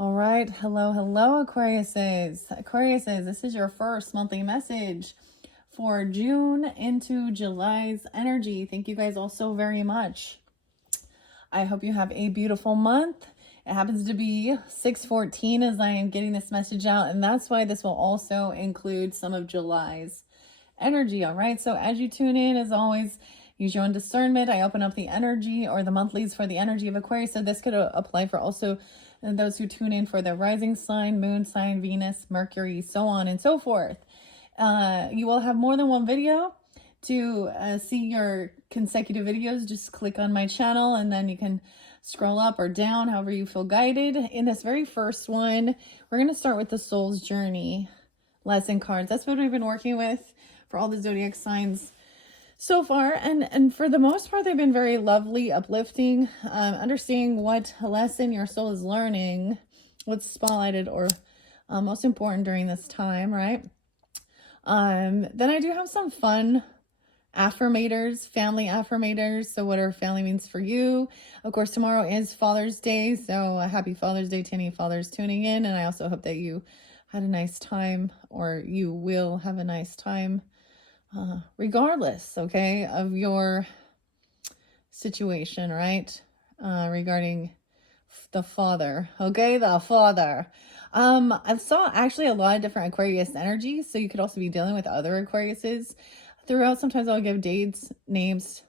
All right. Hello, Aquariuses. Aquariuses, this is your first monthly message for June into July's energy. Thank you guys all so very much. I hope you have a beautiful month. It happens to be 6/14 as I am getting this message out, and that's why this will also include some of July's energy. All right. So as you tune in, as always, use your own discernment. I open up the energy or the monthlies for the energy of Aquarius. So this could apply for also those who tune in for the rising sign, moon sign, Venus, Mercury, so on and so forth. You will have more than one video. To see your consecutive videos, just click on my channel and then you can scroll up or down, however you feel guided. In this very first one, we're going to start with the Soul's Journey lesson cards. That's what we've been working with for all the zodiac signs so far, and for the most part they've been very lovely, uplifting, understanding what lesson your soul is learning, what's spotlighted or most important during this time, right? Then I do have some fun affirmators, family affirmators. So whatever family means for you. Of course, tomorrow is Father's Day, so happy Father's Day to any fathers tuning in, and I also hope that you had a nice time, or you will have a nice time regardless, okay, of your situation, right? Regarding the father, okay, the father. I saw actually a lot of different Aquarius energies, so you could also be dealing with other Aquariuses throughout. Sometimes I'll give dates, names,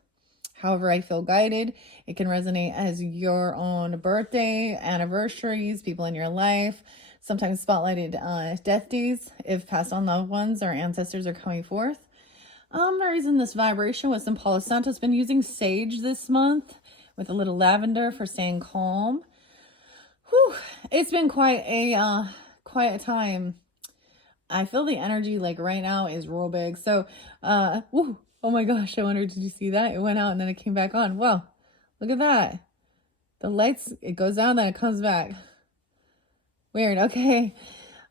however I feel guided. It can resonate as your own birthday, anniversaries, people in your life, sometimes spotlighted death days, if passed on loved ones or ancestors are coming forth. I'm raising this vibration with some Palo Santo. Been using sage this month with a little lavender for staying calm. Whew, it's been quite a time. I feel the energy like right now is real big. So, oh my gosh, I wonder, did you see that? It went out and then it came back on. Wow, look at that. The lights, it goes out, then it comes back. Weird, okay.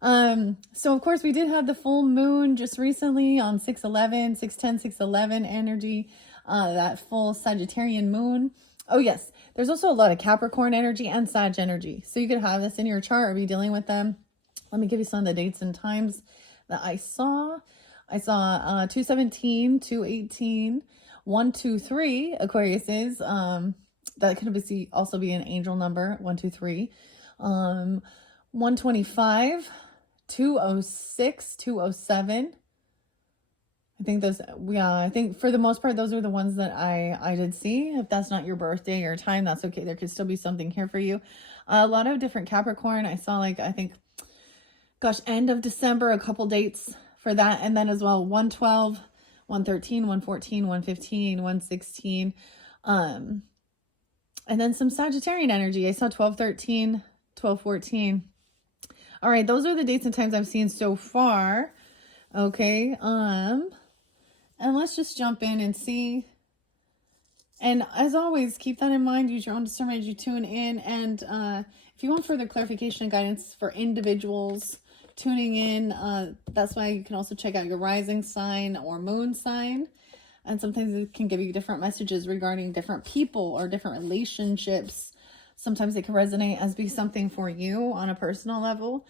So of course we did have the full moon just recently on 6/11, 6/10, 6/11 energy, that full Sagittarian moon. Oh yes, there's also a lot of Capricorn energy and Sag energy. So you could have this in your chart or be dealing with them. Let me give you some of the dates and times that I saw. I saw 2/17, 2/18, 1/2/3 Aquariuses. That could also be an angel number, 1/2/3. 125, 206, 207. I think those, yeah, I think for the most part, those are the ones that I did see. If that's not your birthday or time, that's okay. There could still be something here for you. A lot of different Capricorn. I saw I think, gosh, end of December, a couple dates for that. And then as well, 112, 113, 114, 115, 116. And then some Sagittarian energy. I saw 1213, 1214. All right, those are the dates and times I've seen so far. Okay, and let's just jump in and see. And as always, keep that in mind. Use your own discernment as you tune in. And if you want further clarification and guidance for individuals tuning in, that's why you can also check out your rising sign or moon sign. And sometimes it can give you different messages regarding different people or different relationships. Sometimes it can resonate as be something for you on a personal level,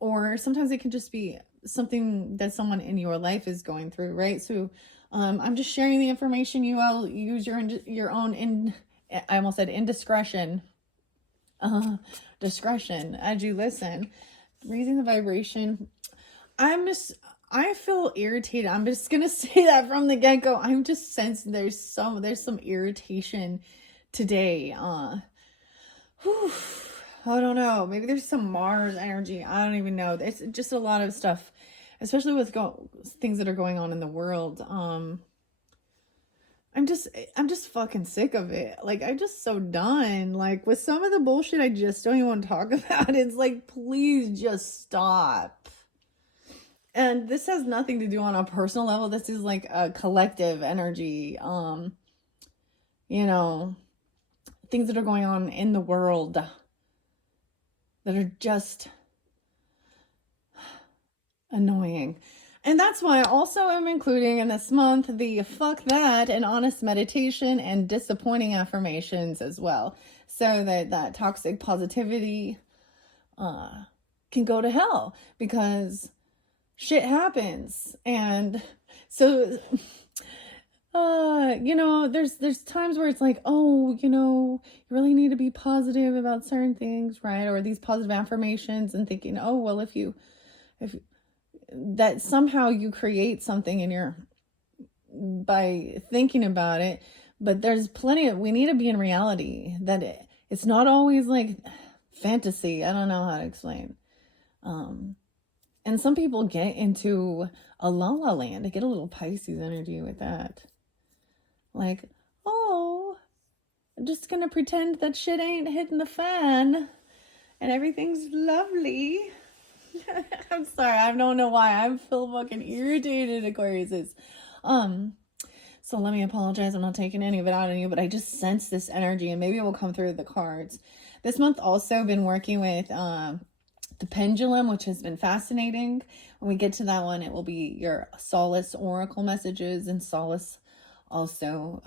or sometimes it can just be something that someone in your life is going through, right? So I'm just sharing the information. You all use your own, I almost said indiscretion, discretion as you listen. Raising the vibration. I feel irritated. I'm just gonna say that from the get-go. I'm just sensing there's some irritation today. I don't know, maybe there's some Mars energy. I don't even know. It's just a lot of stuff, especially with things that are going on in the world. I'm just fucking sick of it. Like, I'm just so done. Like, with some of the bullshit I just don't even want to talk about. It's like, please just stop. And this has nothing to do on a personal level. This is like a collective energy. You know, things that are going on in the world that are just annoying. And that's why I also am including in this month the fuck that and honest meditation and disappointing affirmations as well. So that toxic positivity can go to hell because shit happens. And so, you know, there's times where it's like, oh, you know, you really need to be positive about certain things, right? Or these positive affirmations, and thinking, oh, well, if that somehow you create something in your, by thinking about it. But there's plenty of, we need to be in reality, that it's not always like fantasy. I don't know how to explain. And some people get into a la la land. They get a little Pisces energy with that. Like, oh, I'm just gonna pretend that shit ain't hitting the fan and everything's lovely. I'm sorry, I don't know why. I feel fucking irritated, Aquariuses. So let me apologize. I'm not taking any of it out on you, but I just sense this energy, and maybe it will come through the cards. This month also been working with the pendulum, which has been fascinating. When we get to that one, it will be your solace oracle messages, and solace also,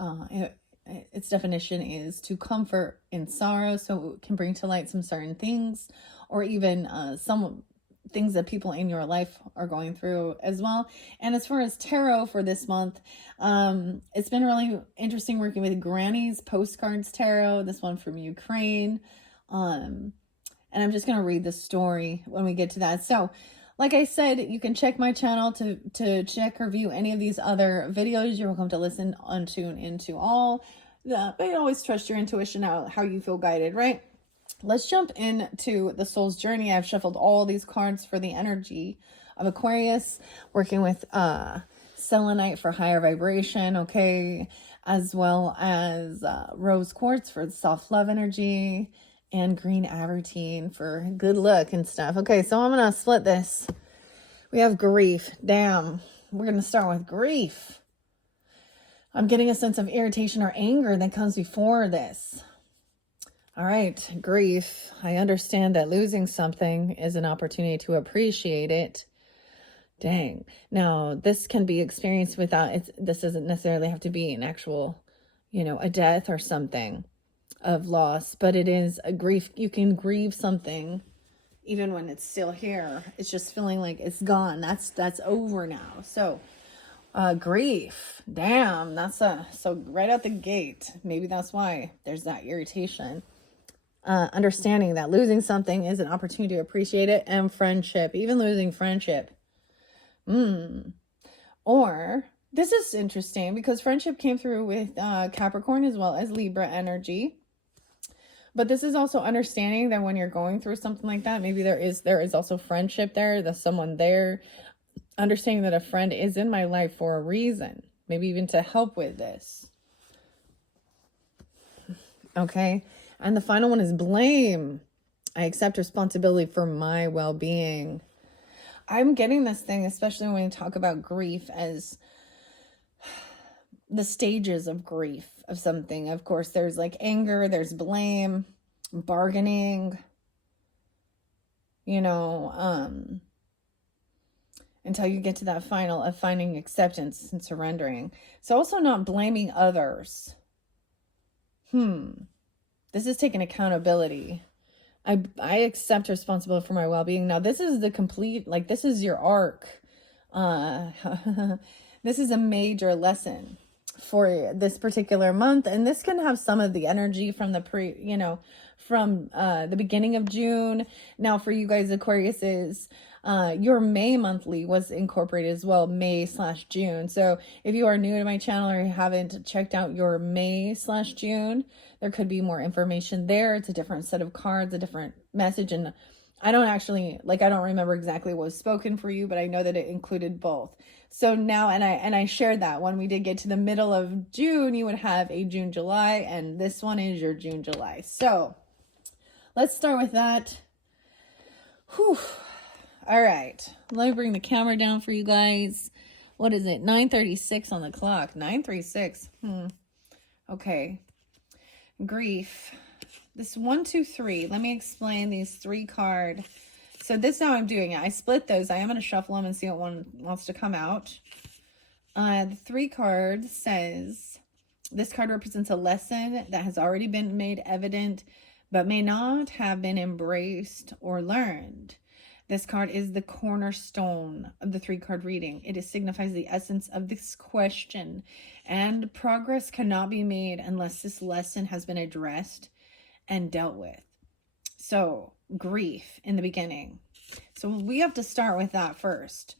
its definition is to comfort in sorrow. So it can bring to light some certain things, or even some things that people in your life are going through as well. And as far as tarot for this month, it's been really interesting working with Granny's Postcards Tarot, this one from Ukraine. And I'm just going to read the story when we get to that. So like I said, you can check my channel to check or view any of these other videos. You're welcome to listen, untune into all. But always trust your intuition, how you feel guided, right? Let's jump into the soul's journey. I've shuffled all these cards for the energy of Aquarius, working with selenite for higher vibration, okay, as well as rose quartz for soft love energy, and green avertine for good luck and stuff. Okay, so I'm gonna split this. We have grief. Damn, we're gonna start with grief. I'm getting a sense of irritation or anger that comes before this. All right, grief. I understand that losing something is an opportunity to appreciate it. Dang. Now, this can be experienced without, this doesn't necessarily have to be an actual, you know, a death or something of loss, but it is a grief. You can grieve something even when it's still here. It's just feeling like it's gone. That's over now. So, grief. Damn, so right out the gate. Maybe that's why there's that irritation. Understanding that losing something is an opportunity to appreciate it, and friendship, even losing friendship. Or this is interesting because friendship came through with Capricorn as well as Libra energy. But this is also understanding that when you're going through something like that, maybe there is also friendship there, there's someone there. Understanding that a friend is in my life for a reason, maybe even to help with this. Okay. And the final one is blame. I accept responsibility for my well-being. I'm getting this thing, especially when we talk about grief, as the stages of grief of something. Of course, there's like anger, there's blame, bargaining, you know, until you get to that final of finding acceptance and surrendering. So also not blaming others. This is taking accountability. I accept responsibility for my well-being. Now, this is the complete, like, this is your arc. This is a major lesson for this particular month. And this can have some of the energy from the from the beginning of June. Now, for you guys, Aquariuses, your May monthly was incorporated as well, May/June. So if you are new to my channel or you haven't checked out your May/June, there could be more information there. It's a different set of cards, a different message. And I don't remember exactly what was spoken for you, but I know that it included both. So now, and I shared that when we did get to the middle of June, you would have a June, July, and this one is your June, July. So let's start with that. Whew. All right, let me bring the camera down for you guys. What is it? 9:36 on the clock. 9:36. Okay. Grief. This 1, 2, 3. Let me explain these 3 cards. So this is how I'm doing it. I split those. I am going to shuffle them and see what one wants to come out. The 3 cards says, this card represents a lesson that has already been made evident, but may not have been embraced or learned. This card is the cornerstone of the 3-card reading. It signifies the essence of this question, and progress cannot be made unless this lesson has been addressed and dealt with. So, grief in the beginning. So we have to start with that first.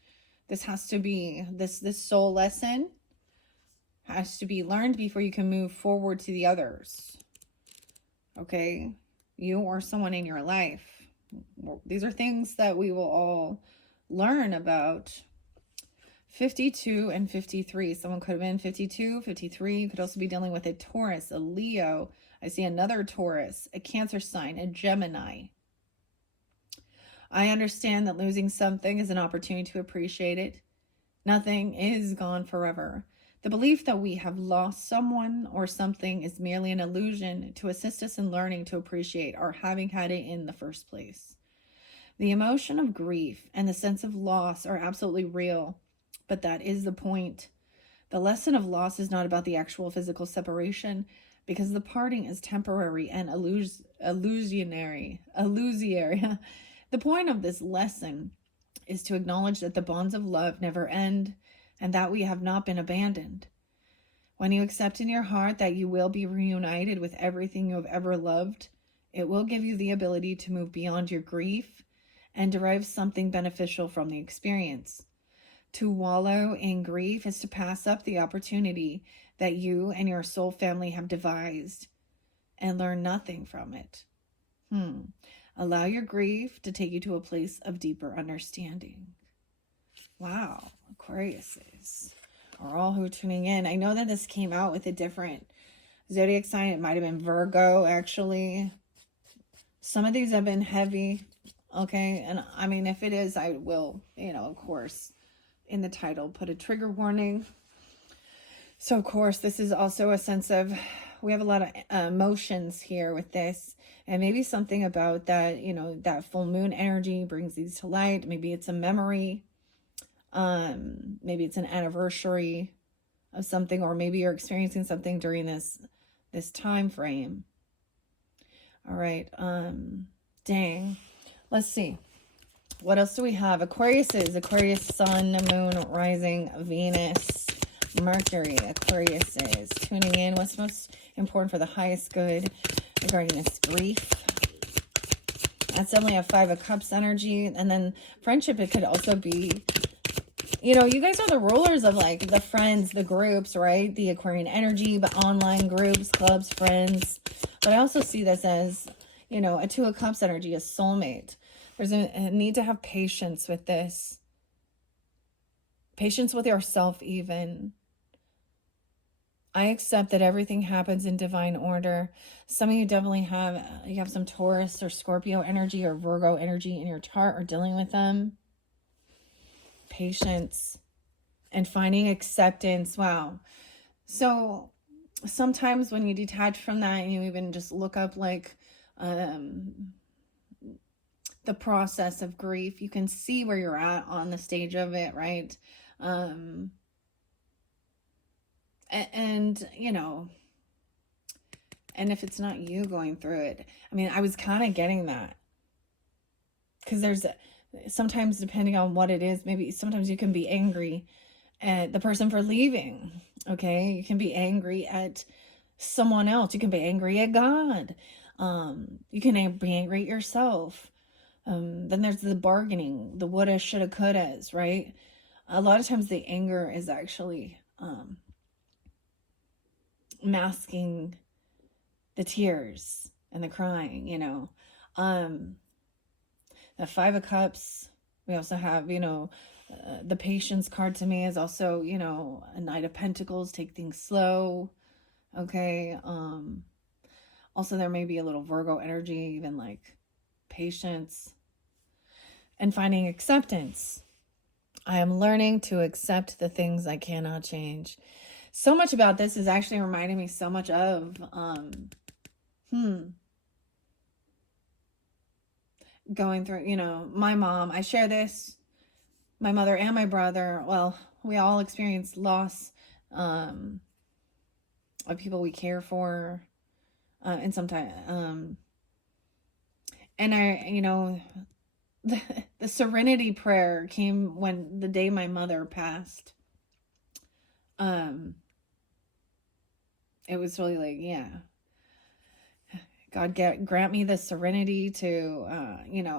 This has to be, this soul lesson has to be learned before you can move forward to the others. Okay? You or someone in your life. These are things that we will all learn about. 52 and 53. Someone could have been 52, 53. You could also be dealing with a Taurus, a Leo. I see another Taurus, a Cancer sign, a Gemini. I understand that losing something is an opportunity to appreciate it. Nothing is gone forever. The belief that we have lost someone or something is merely an illusion to assist us in learning to appreciate our having had it in the first place. The emotion of grief and the sense of loss are absolutely real, but that is the point. The lesson of loss is not about the actual physical separation, because the parting is temporary and illusionary. The point of this lesson is to acknowledge that the bonds of love never end and that we have not been abandoned. When you accept in your heart that you will be reunited with everything you have ever loved, it will give you the ability to move beyond your grief and derive something beneficial from the experience. To wallow in grief is to pass up the opportunity that you and your soul family have devised and learn nothing from it. Allow your grief to take you to a place of deeper understanding. Wow, Aquariuses, or all who are tuning in. I know that this came out with a different zodiac sign. It might have been Virgo, actually. Some of these have been heavy, okay? And I mean, if it is, I will, of course, in the title, put a trigger warning. So, of course, this is also a sense of, we have a lot of emotions here with this. And maybe something about that, that full moon energy brings these to light. Maybe it's a memory. Maybe it's an anniversary of something, or maybe you're experiencing something during this time frame. All right. Dang. Let's see. What else do we have? Aquarius, Sun, Moon, Rising, Venus, Mercury. Aquarius is tuning in. What's most important for the highest good regarding this grief? That's definitely a 5 of Cups energy. And then friendship, it could also be, you guys are the rulers of like the friends, the groups, right? The Aquarian energy, but online groups, clubs, friends. But I also see this as, a 2 of Cups energy, a soulmate. There's a need to have patience with this. Patience with yourself even. I accept that everything happens in divine order. Some of you definitely have some Taurus or Scorpio energy or Virgo energy in your chart, or dealing with them. Patience and finding acceptance. Wow. So sometimes when you detach from that and you even just look up like the process of grief, you can see where you're at on the stage of it, right? And and if it's not you going through it, I mean, I was kind of getting that, because there's sometimes, depending on what it is, maybe sometimes you can be angry at the person for leaving. Okay, you can be angry at someone else. You can be angry at God. You can be angry at yourself. Then there's the bargaining, the woulda, shoulda, couldas, right? A lot of times the anger is actually masking the tears and the crying, the 5 of Cups. We also have, the Patience card to me is also, a Knight of Pentacles, take things slow. Okay. Also there may be a little Virgo energy, even like patience and finding acceptance. I am learning to accept the things I cannot change. So much about this is actually reminding me so much of, going through, my mom. I share this, my mother and my brother. Well, we all experience loss of people we care for, and sometimes And the serenity prayer came when the day my mother passed. It was really like, yeah, God, grant me the serenity to,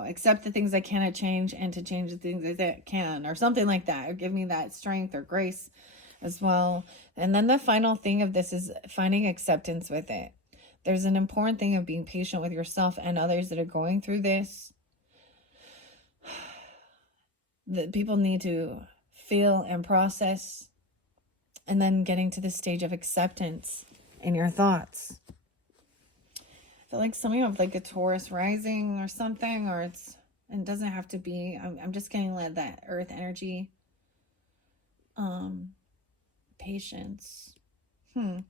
accept the things I cannot change and to change the things that can, or something like that. Or give me that strength or grace as well. And then the final thing of this is finding acceptance with it. There's an important thing of being patient with yourself and others that are going through this. That people need to feel and process, and then getting to the stage of acceptance in your thoughts. I feel like some of you have like a Taurus rising or something, or it doesn't have to be. I'm just getting that earth energy. Patience. I'm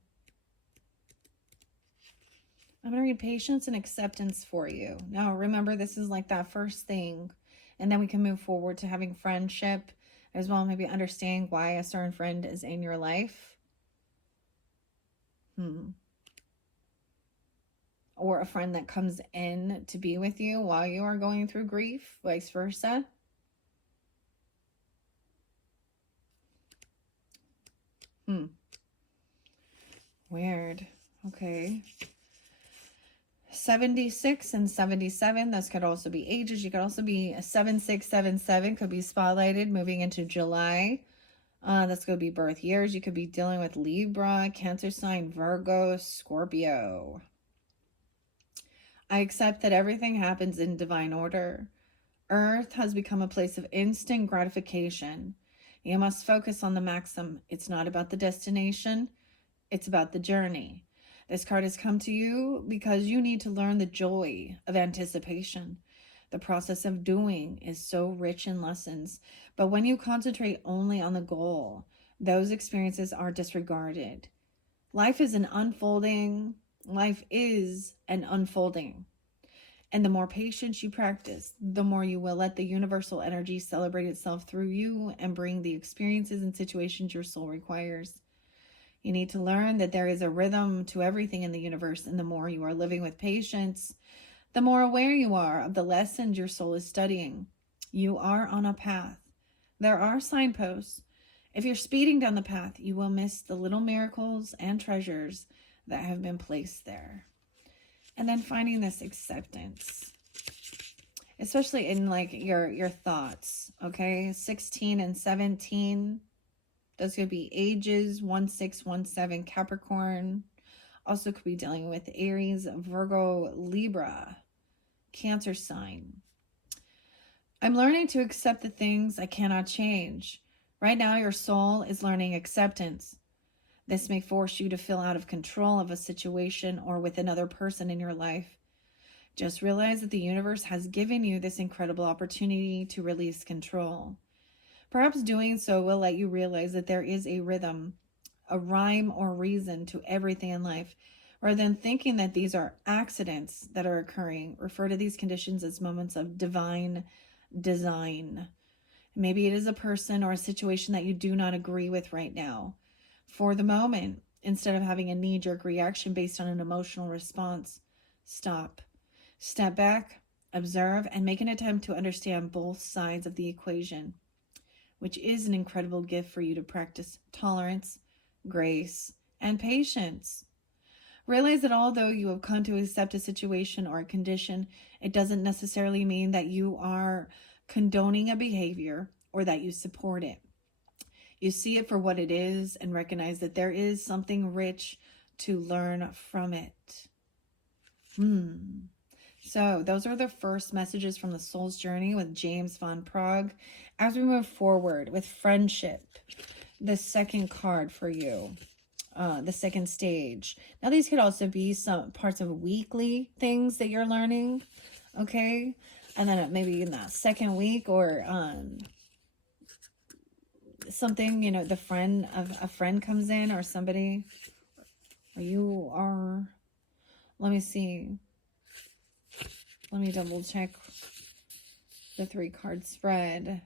going to read patience and acceptance for you. Now, remember, this is like that first thing. And then we can move forward to having friendship as well. Maybe understanding why a certain friend is in your life. Or a friend that comes in to be with you while you are going through grief, vice versa. Weird. Okay. 76 and 77, those could also be ages. You could also be 7677, could be spotlighted moving into July. That's going to be birth years. You could be dealing with Libra, Cancer sign, Virgo, Scorpio. I accept that everything happens in divine order. Earth has become a place of instant gratification. You must focus on the maxim. It's not about the destination. It's about the journey. This card has come to you because you need to learn the joy of anticipation. The process of doing is so rich in lessons, but when you concentrate only on the goal, those experiences are disregarded. Life is an unfolding. And the more patience you practice, the more you will let the universal energy celebrate itself through you and bring the experiences and situations your soul requires. You need to learn that there is a rhythm to everything in the universe, and the more you are living with patience, the more aware you are of the lessons your soul is studying. You are on a path. There are signposts. If you're speeding down the path, you will miss the little miracles and treasures that have been placed there. And then finding this acceptance, especially in like your thoughts, okay? 16 and 17. Those could be ages, 1617, Capricorn. Also could be dealing with Aries, Virgo, Libra, Cancer sign. I'm learning to accept the things I cannot change. Right now, your soul is learning acceptance. This may force you to feel out of control of a situation or with another person in your life. Just realize that the universe has given you this incredible opportunity to release control. Perhaps doing so will let you realize that there is a rhythm, a rhyme or reason to everything in life. Rather than thinking that these are accidents that are occurring, refer to these conditions as moments of divine design. Maybe it is a person or a situation that you do not agree with right now. For the moment, instead of having a knee-jerk reaction based on an emotional response, stop, step back, observe, and make an attempt to understand both sides of the equation, which is an incredible gift for you to practice tolerance, grace, and patience. Realize that although you have come to accept a situation or a condition, it doesn't necessarily mean that you are condoning a behavior or that you support it. You see it for what it is and recognize that there is something rich to learn from it. So those are the first messages from the Soul's Journey with James Van Praagh. As we move forward with friendship, the second card for you, the second stage. Now these could also be some parts of weekly things that you're learning, okay? And then maybe in that second week or something, the friend of a friend comes in or somebody, or you are, let me see. Let me double check the 3-card spread.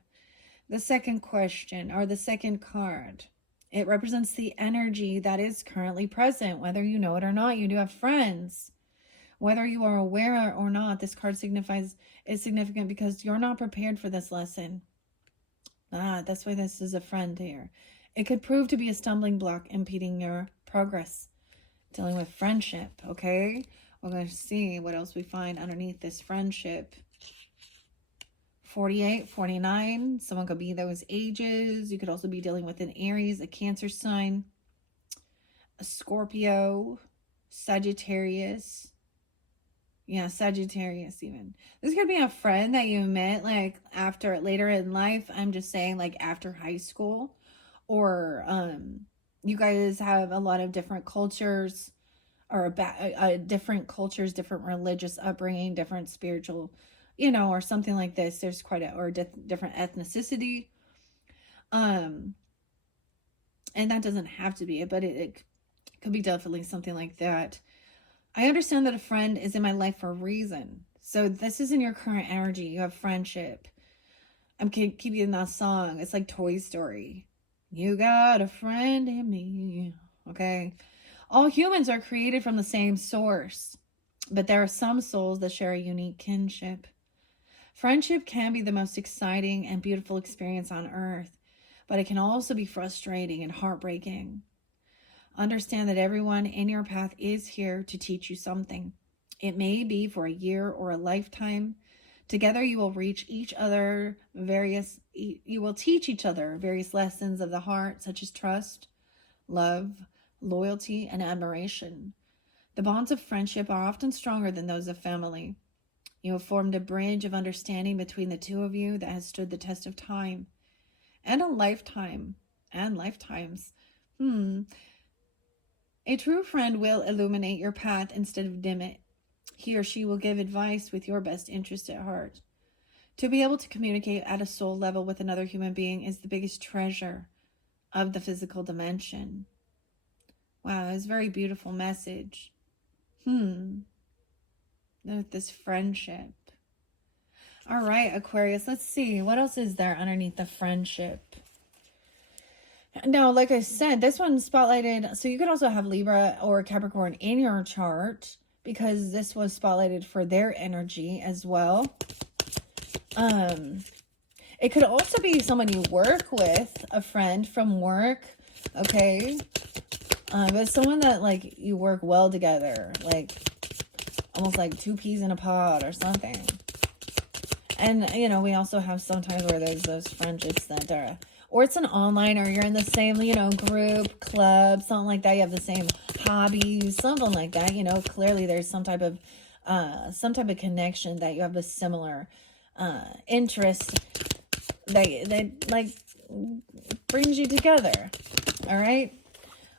The second question, or the second card, it represents the energy that is currently present, whether you know it or not. You do have friends, Whether you are aware or not, this card is significant because you're not prepared for this lesson. That's why this is a friend here. It could prove to be a stumbling block impeding your progress. Dealing with friendship, okay? We're going to see what else we find underneath this friendship. 48, 49. Someone could be those ages. You could also be dealing with an Aries, a Cancer sign, a Scorpio, Sagittarius. Yeah, Sagittarius even. This could be a friend that you met like after later in life. I'm just saying like after high school, or you guys have a lot of different cultures, or different cultures, different religious upbringing, different spiritual, or something like this. There's quite different ethnicity. And that doesn't have to be it, but it could be definitely something like that. I understand that a friend is in my life for a reason. So this is in your current energy. You have friendship. I'm keeping in that song. It's like Toy Story. You got a friend in me. Okay. All humans are created from the same source, but there are some souls that share a unique kinship. Friendship can be the most exciting and beautiful experience on earth, but it can also be frustrating and heartbreaking. Understand that everyone in your path is here to teach you something. It may be for a year or a lifetime. Together you will teach each other various lessons of the heart, such as trust, love, loyalty, and admiration. The bonds of friendship are often stronger than those of family. You have formed a bridge of understanding between the two of you that has stood the test of time and a lifetime and lifetimes. A true friend will illuminate your path instead of dim it. He or she will give advice with your best interest at heart. To be able to communicate at a soul level with another human being is the biggest treasure of the physical dimension. Wow, it's a very beautiful message. With this friendship. All right, Aquarius, let's see. What else is there underneath the friendship? Now, like I said, this one's spotlighted. So you could also have Libra or Capricorn in your chart, because this was spotlighted for their energy as well. It could also be someone you work with, a friend from work, okay? But someone that, like, you work well together, like, almost like two peas in a pod or something. And, we also have sometimes where there's those friendships that are, or it's an online, or you're in the same, group, club, something like that. You have the same hobbies, something like that. Clearly there's some type of connection, that you have a similar interest that like brings you together. All right.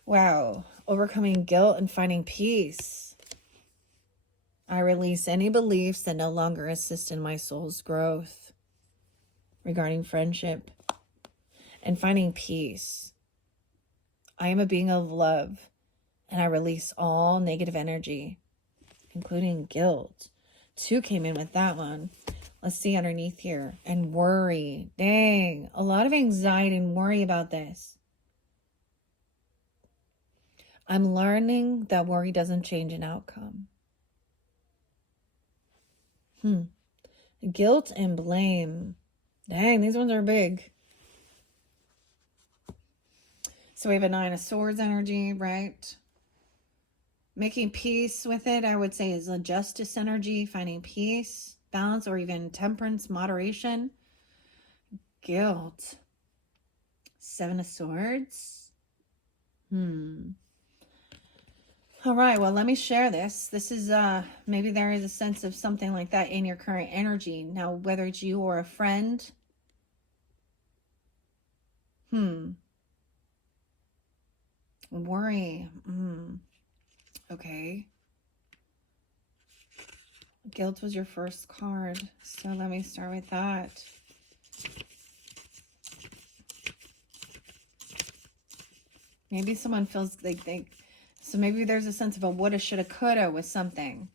Wow. Overcoming guilt and finding peace. I release any beliefs that no longer assist in my soul's growth regarding friendship and finding peace. I am a being of love, and I release all negative energy, including guilt. 2 came in with that one. Let's see underneath here. And worry. Dang, a lot of anxiety and worry about this. I'm learning that worry doesn't change an outcome. Guilt and blame. Dang, these ones are big. So we have a 9 of Swords energy, right? Making peace with it, I would say, is a justice energy, finding peace, balance, or even temperance, moderation. Guilt. 7 of Swords. All right, well, let me share this. This is, maybe there is a sense of something like that in your current energy. Now, whether it's you or a friend. Worry. Okay. Guilt was your first card. So let me start with that. Maybe someone feels like so maybe there's a sense of a woulda, shoulda, coulda with something.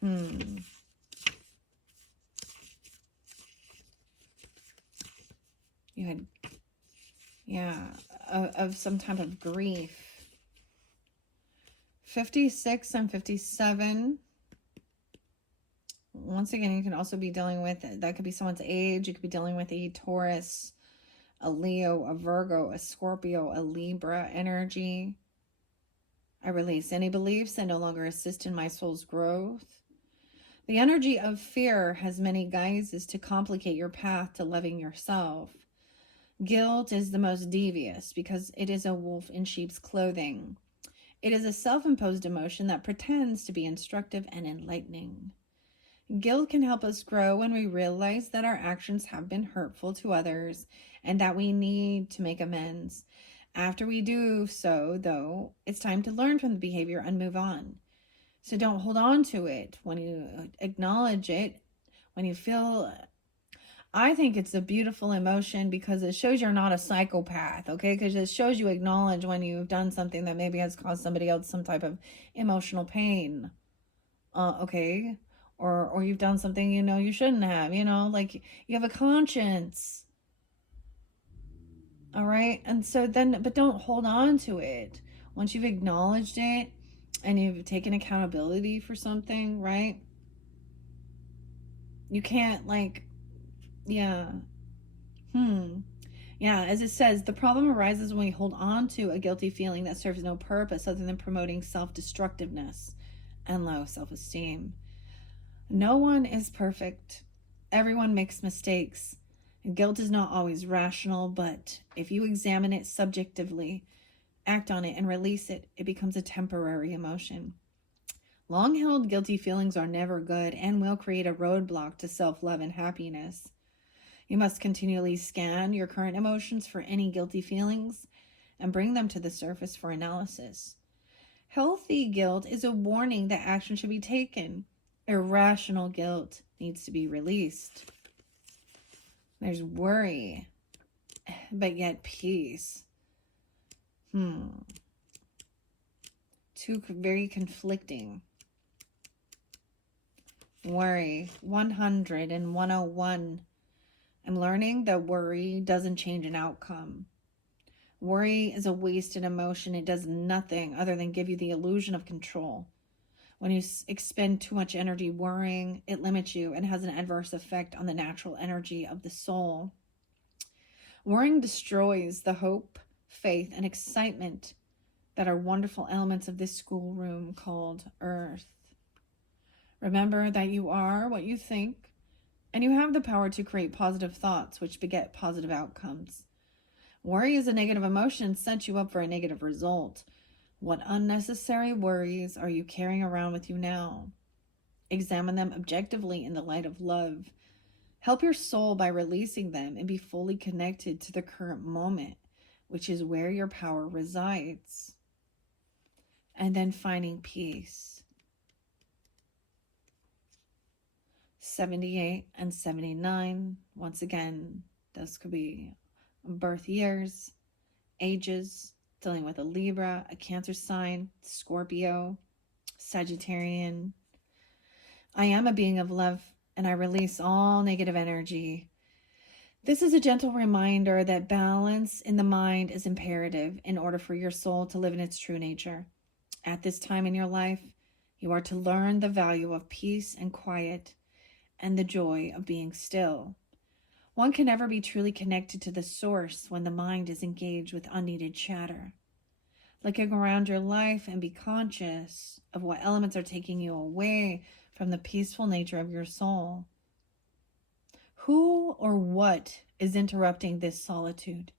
You had, yeah, of some type of grief. 56 and 57. Once again, you can also be dealing with, that could be someone's age. You could be dealing with a Taurus, a Leo, a Virgo, a Scorpio, a Libra energy. I release any beliefs that no longer assist in my soul's growth. The energy of fear has many guises to complicate your path to loving yourself. Guilt is the most devious because it is a wolf in sheep's clothing. It is a self-imposed emotion that pretends to be instructive and enlightening. Guilt can help us grow when we realize that our actions have been hurtful to others and that we need to make amends. After we do so, though, it's time to learn from the behavior and move on. So don't hold on to it. When you acknowledge it, when you feel, I think it's a beautiful emotion because it shows you're not a psychopath, okay? Because it shows you acknowledge when you've done something that maybe has caused somebody else some type of emotional pain, okay? Or you've done something you know you shouldn't have, you know, like you have a conscience. All right. And so then, but don't hold on to it. Once you've acknowledged it and you've taken accountability for something, right? You can't like, yeah. Yeah, as it says, the problem arises when we hold on to a guilty feeling that serves no purpose other than promoting self-destructiveness and low self-esteem. No one is perfect. Everyone makes mistakes. Guilt is not always rational, but if you examine it subjectively, act on it, and release it, it becomes a temporary emotion. Long-held guilty feelings are never good and will create a roadblock to self-love and happiness. You must continually scan your current emotions for any guilty feelings and bring them to the surface for analysis. Healthy guilt is a warning that action should be taken. Irrational guilt needs to be released. There's worry, but yet peace. Two very conflicting. Worry, 100 and 101. I'm learning that worry doesn't change an outcome. Worry is a wasted emotion. It does nothing other than give you the illusion of control. When you expend too much energy worrying, it limits you and has an adverse effect on the natural energy of the soul. Worrying destroys the hope, faith, and excitement that are wonderful elements of this schoolroom called Earth. Remember that you are what you think, and you have the power to create positive thoughts which beget positive outcomes. Worry is a negative emotion and sets you up for a negative result. What unnecessary worries are you carrying around with you now? Examine them objectively in the light of love. Help your soul by releasing them and be fully connected to the current moment, which is where your power resides. And then finding peace. 78 and 79. Once again, those could be birth years, ages, dealing with a Libra, a Cancer sign, Scorpio, Sagittarian. I am a being of love and I release all negative energy. This is a gentle reminder that balance in the mind is imperative in order for your soul to live in its true nature. At this time in your life, you are to learn the value of peace and quiet and the joy of being still. One can never be truly connected to the source when the mind is engaged with unneeded chatter. Looking around your life and be conscious of what elements are taking you away from the peaceful nature of your soul. Who or what is interrupting this solitude?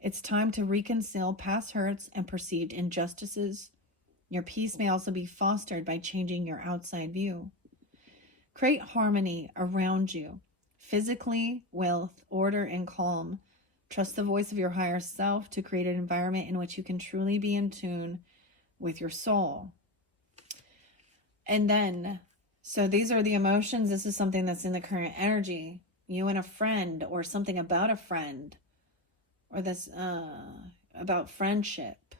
It's time to reconcile past hurts and perceived injustices. Your peace may also be fostered by changing your outside view. Create harmony around you. Physically, wealth, order, and calm. Trust the voice of your higher self to create an environment in which you can truly be in tune with your soul. And then, so these are the emotions. This is something that's in the current energy. You and a friend, or something about a friend, or this about friendship.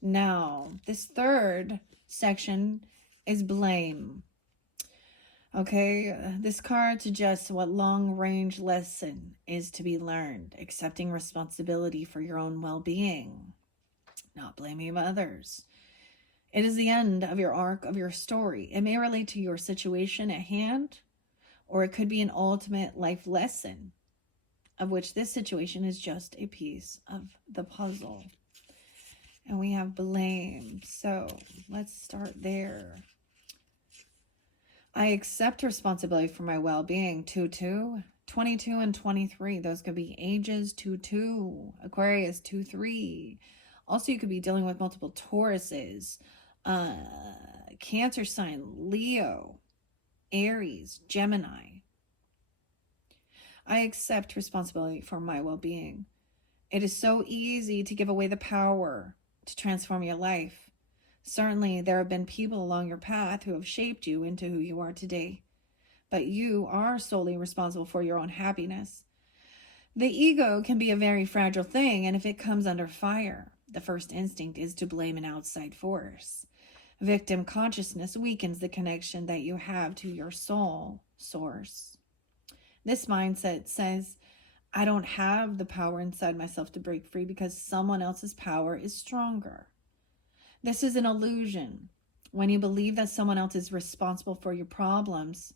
Now, this third section is blame. Okay, this card suggests what long-range lesson is to be learned. Accepting responsibility for your own well-being, not blaming others. It is the end of your arc of your story. It may relate to your situation at hand, or it could be an ultimate life lesson, of which this situation is just a piece of the puzzle. And we have blame. So let's start there. I accept responsibility for my well-being. 2-2, 22 and 23. Those could be ages. 2-2, Aquarius. 2-3. Also, you could be dealing with multiple Tauruses, Cancer sign, Leo, Aries, Gemini. I accept responsibility for my well-being. It is so easy to give away the power to transform your life. Certainly, there have been people along your path who have shaped you into who you are today, but you are solely responsible for your own happiness. The ego can be a very fragile thing, and if it comes under fire, the first instinct is to blame an outside force. Victim consciousness weakens the connection that you have to your soul source. This mindset says, I don't have the power inside myself to break free because someone else's power is stronger. This is an illusion. When you believe that someone else is responsible for your problems,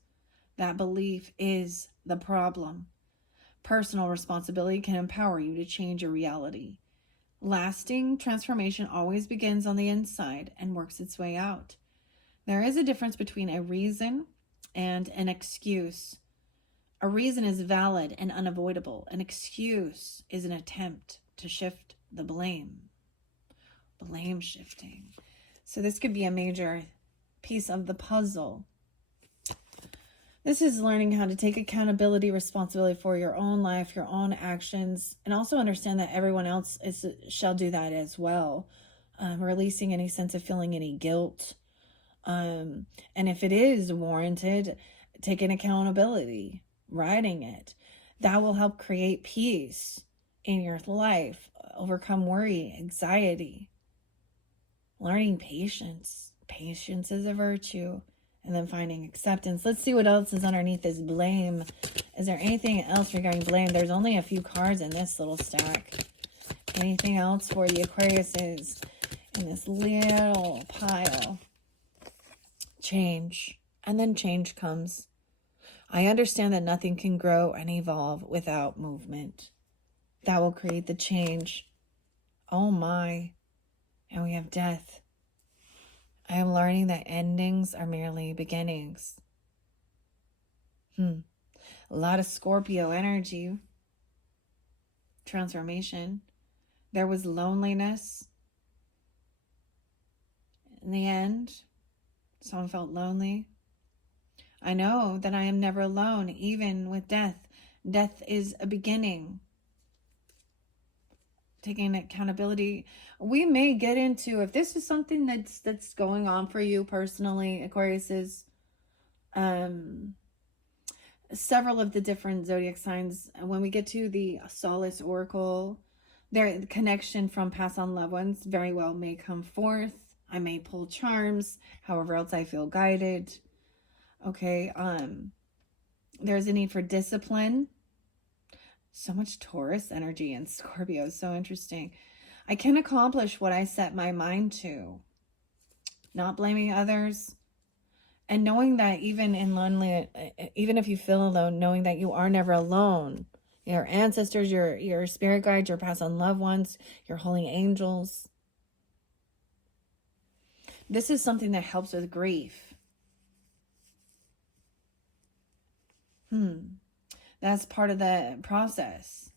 that belief is the problem. Personal responsibility can empower you to change your reality. Lasting transformation always begins on the inside and works its way out. There is a difference between a reason and an excuse. A reason is valid and unavoidable. An excuse is an attempt to shift the blame. Blame shifting. So this could be a major piece of the puzzle. This is learning how to take accountability, responsibility for your own life, your own actions, and also understand that everyone else shall do that as well. Releasing any sense of feeling any guilt. And if it is warranted, taking accountability, writing it. That will help create peace in your life, overcome worry, anxiety. Learning patience. Patience is a virtue. And then finding acceptance. Let's see what else is underneath this blame. Is there anything else regarding blame? There's only a few cards in this little stack. Anything else for the Aquariuses in this little pile? Change. And then change comes. I understand that nothing can grow and evolve without movement. That will create the change. Oh my. And we have death. I am learning that endings are merely beginnings. A lot of Scorpio energy. Transformation. There was loneliness. In the end, someone felt lonely. I know that I am never alone, even with death. Death is a beginning. Taking accountability. We may get into, if this is something that's going on for you personally, Aquarius, is several of the different zodiac signs. When we get to the Solace Oracle, their connection from past on loved ones very well may come forth. I may pull charms, however else I feel guided. Okay, there's a need for discipline. So much Taurus energy in Scorpio. So interesting. I can accomplish what I set my mind to. Not blaming others. And knowing that even in lonely, even if you feel alone, knowing that you are never alone. Your ancestors, your spirit guides, your past on loved ones, your holy angels. This is something that helps with grief. That's part of the process.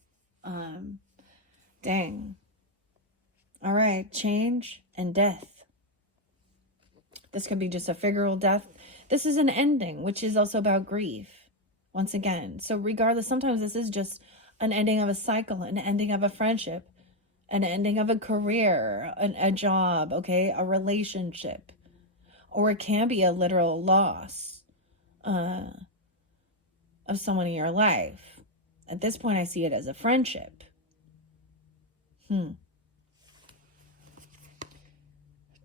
Dang. All right, change and death. This could be just a figural death. This is an ending, which is also about grief. Once again. So regardless, sometimes this is just an ending of a cycle, an ending of a friendship, an ending of a career, a job, okay, a relationship. Or it can be a literal loss of someone in your life. At this point, I see it as a friendship.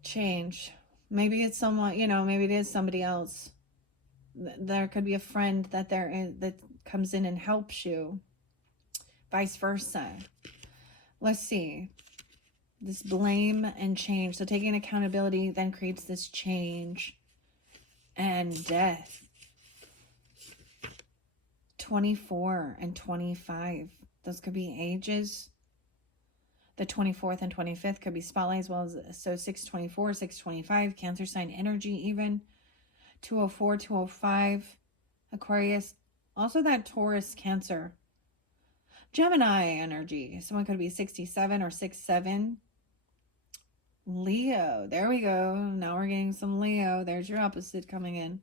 Change. Maybe it's someone, maybe it is somebody else. There could be a friend that that comes in and helps you. Vice versa. Let's see. This blame and change. So taking accountability then creates this change and death. 24 and 25. Those could be ages. The 24th and 25th could be spotlight as well as, so 624, 625, Cancer sign energy even. 204, 205, Aquarius. Also that Taurus, Cancer. Gemini energy. Someone could be 67 or 67. Leo. There we go. Now we're getting some Leo. There's your opposite coming in.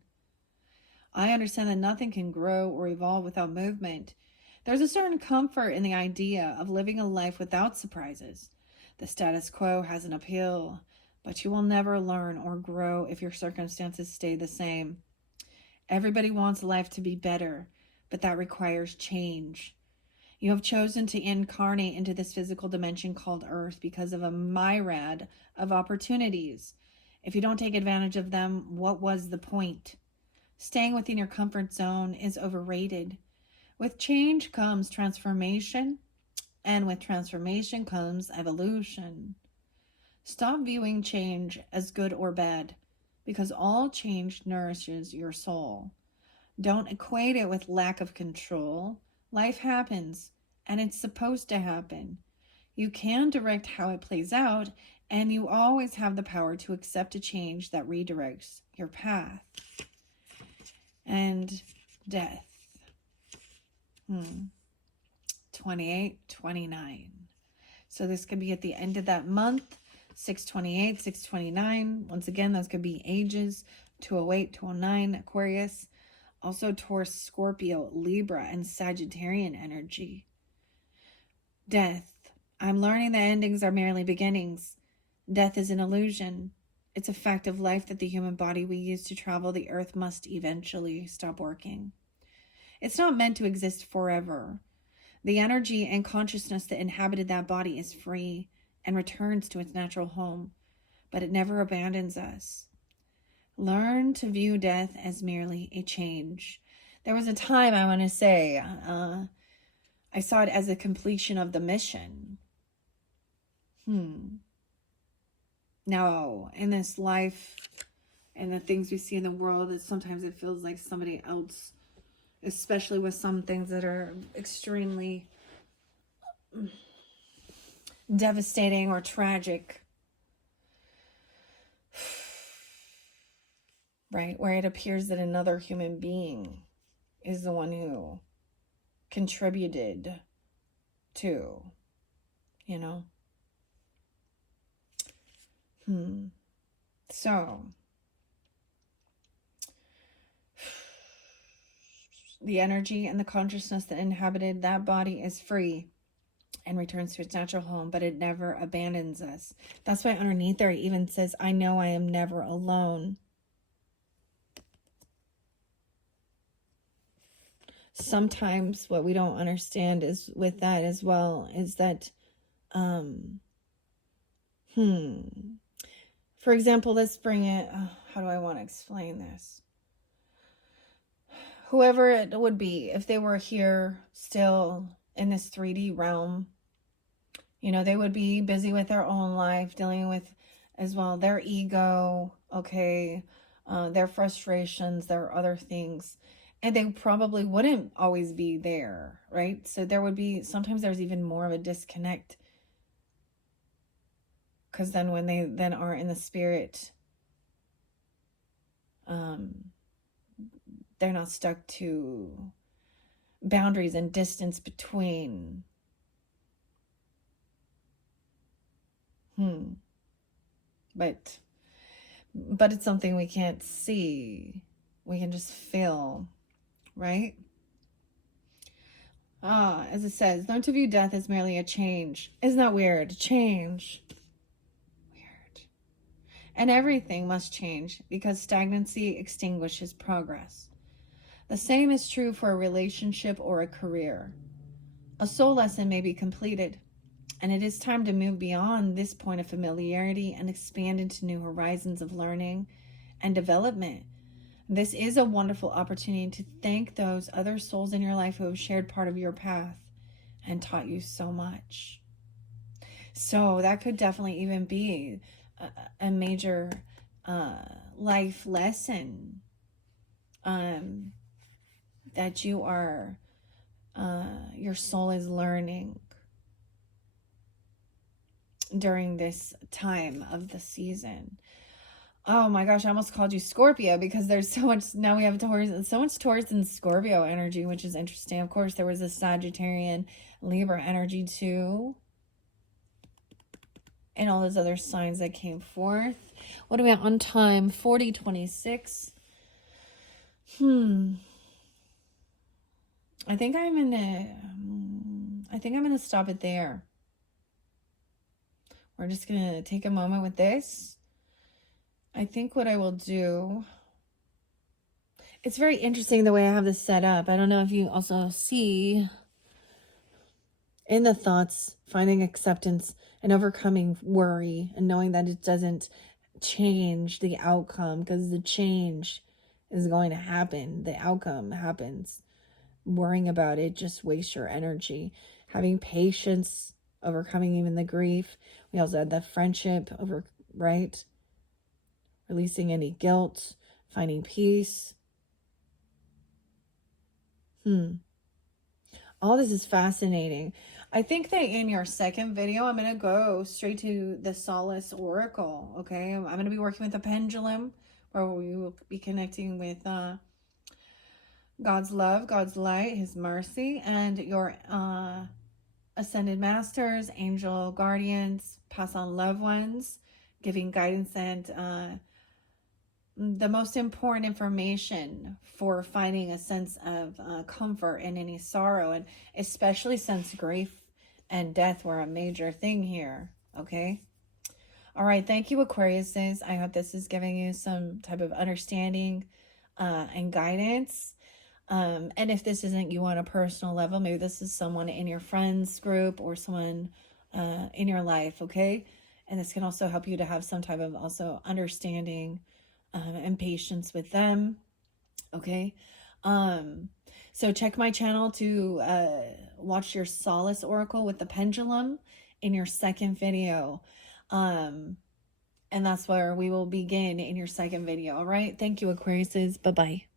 I understand that nothing can grow or evolve without movement. There's a certain comfort in the idea of living a life without surprises. The status quo has an appeal, but you will never learn or grow if your circumstances stay the same. Everybody wants life to be better, but that requires change. You have chosen to incarnate into this physical dimension called Earth because of a myriad of opportunities. If you don't take advantage of them, what was the point? Staying within your comfort zone is overrated. With change comes transformation, and with transformation comes evolution. Stop viewing change as good or bad, because all change nourishes your soul. Don't equate it with lack of control. Life happens, and it's supposed to happen. You can direct how it plays out, and you always have the power to accept a change that redirects your path. And death. 28, 29. So this could be at the end of that month. 628, 629. Once again, those could be ages. 208, 209, Aquarius. Also Taurus, Scorpio, Libra, and Sagittarian energy. Death. I'm learning that endings are merely beginnings. Death is an illusion. It's a fact of life that the human body we use to travel the earth must eventually stop working. It's not meant to exist forever. The energy and consciousness that inhabited that body is free and returns to its natural home, but it never abandons us. Learn to view death as merely a change. There was a time, I want to say, I saw it as a completion of the mission. Now, in this life and the things we see in the world, sometimes it feels like somebody else, especially with some things that are extremely devastating or tragic, right? Where it appears that another human being is the one who contributed to, you know? So, the energy and the consciousness that inhabited that body is free and returns to its natural home, but it never abandons us. That's why underneath there it even says, I know I am never alone. Sometimes what we don't understand is with that as well is that, for example, let's bring it, how do I want to explain this? Whoever it would be, if they were here still in this 3D realm, you know, they would be busy with their own life, dealing with as well their ego, okay, their frustrations, their other things. And they probably wouldn't always be there, right? So there would be, sometimes there's even more of a disconnect. Because then when they then are in the spirit, they're not stuck to boundaries and distance between. But it's something we can't see. We can just feel, right? As it says, learn to view death as merely a change. Isn't that weird? Change. Weird. And everything must change because stagnancy extinguishes progress. The same is true for a relationship or a career. A soul lesson may be completed, and it is time to move beyond this point of familiarity and expand into new horizons of learning and development. This is a wonderful opportunity to thank those other souls in your life who have shared part of your path and taught you so much. So that could definitely even be a major life lesson that you are, your soul is learning during this time of the season. Oh my gosh, I almost called you Scorpio because there's so much, now we have Taurus, so much Taurus and Scorpio energy, which is interesting. Of course, there was a Sagittarian Libra energy too, and all those other signs that came forth. What are we at on time? 40:26. I think I'm gonna stop it there. We're just gonna take a moment with this. I think what I will do, it's very interesting the way I have this set up. I don't know if you also see in the thoughts, finding acceptance and overcoming worry and knowing that it doesn't change the outcome, because the change is going to happen. The outcome happens. Worrying about it just wastes your energy. Having patience, overcoming even the grief. We also had the friendship over, right? Releasing any guilt, finding peace. All this is fascinating. I think that in your second video, I'm going to go straight to the Solace Oracle, okay? I'm going to be working with the pendulum, where we will be connecting with God's love, God's light, His mercy, and your ascended masters, angel guardians, pass on loved ones, giving guidance and the most important information for finding a sense of comfort in any sorrow, and especially since grief and death were a major thing here, okay? All right, thank you, Aquariuses. I hope this is giving you some type of understanding and guidance. And if this isn't you on a personal level, maybe this is someone in your friends group or someone in your life, okay? And this can also help you to have some type of also understanding and patience with them, okay? So check my channel to watch your Solace Oracle with the pendulum in your second video. And that's where we will begin in your second video, all right? Thank you, Aquariuses. Bye-bye.